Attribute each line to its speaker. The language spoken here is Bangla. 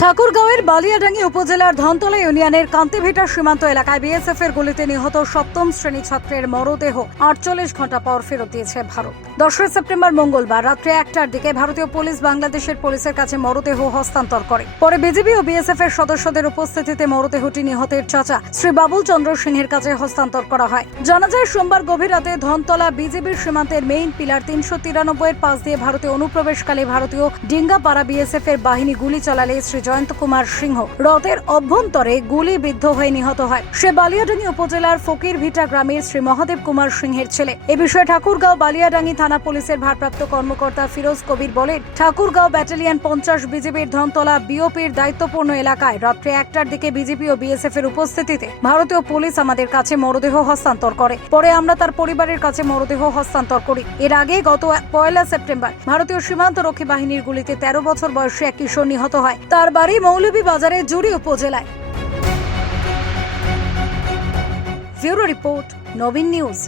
Speaker 1: ঠাকুরগাঁওয়ের বালিয়াডাঙ্গি উপজেলার ধনতলা ইউনিয়নের কান্তিভিটা সীমান্ত এলাকায় বিএসএফ এর গুলিতে নিহত সপ্তম শ্রেণি ছাত্রের মরদেহ আটচল্লিশ ঘণ্টা পর ফেরত দিয়েছে ভারত। দশই সেপ্টেম্বর মঙ্গলবার রাত্রে একটার দিকে ভারতীয় পুলিশ বাংলাদেশের পুলিশের কাছে মরদেহ হস্তান্তর করে। পরে বিজিবি ও বিএসএফ এর সদস্যদের উপস্থিতিতে মরদেহটি নিহতের চাচা শ্রী বাবুল চন্দ্র সিংহের কাছে হস্তান্তর করা হয়। জানা যায়, সোমবার গভীর রাতে ধনতলা বিজেপির সীমান্তের মেইন পিলার তিনশো তিরানব্বই এর পাশ দিয়ে ভারতীয় অনুপ্রবেশকালে ভারতীয় ডিঙ্গাপাড়া বিএসএফ এর বাহিনী গুলি চালালে শ্রী জয়ন্ত কুমার সিংহ। রথের অভ্যন্তরে গুলিবিদ্ধ হয়ে নিহত হয়। সে বালিয়াডাঙ্গি উপজেলার ফকির ভিটা গ্রামের শ্রী মহাদেব কুমার সিংহের ছেলে। এ বিষয়ে ঠাকুরগাঁও বালিয়াডাঙ্গি থানা পুলিশের ভারপ্রাপ্ত কর্মকর্তা ফিরোজ কবির বলেন, ঠাকুরগাঁও ব্যাটালিয়ন পঞ্চাশ বিজেপির ধনতলা বিওপির দায়িত্বপূর্ণ এলাকায় রাত্রে একটার দিকে বিজেপি ও বিএসএফ এর উপস্থিতিতে ভারতীয় পুলিশ আমাদের কাছে মরদেহ হস্তান্তর করে। পরে আমরা তার পরিবারের কাছে মরদেহ হস্তান্তর করি। এর আগে গত পয়লা সেপ্টেম্বর ভারতীয় সীমান্ত রক্ষী বাহিনীর গুলিতে তেরো বছর বয়সী এক কিশোর নিহত হয়। তার বাড়ি মৌলভী বাজারের জুড়ি উপজেলায়। Bureau report Nabin news.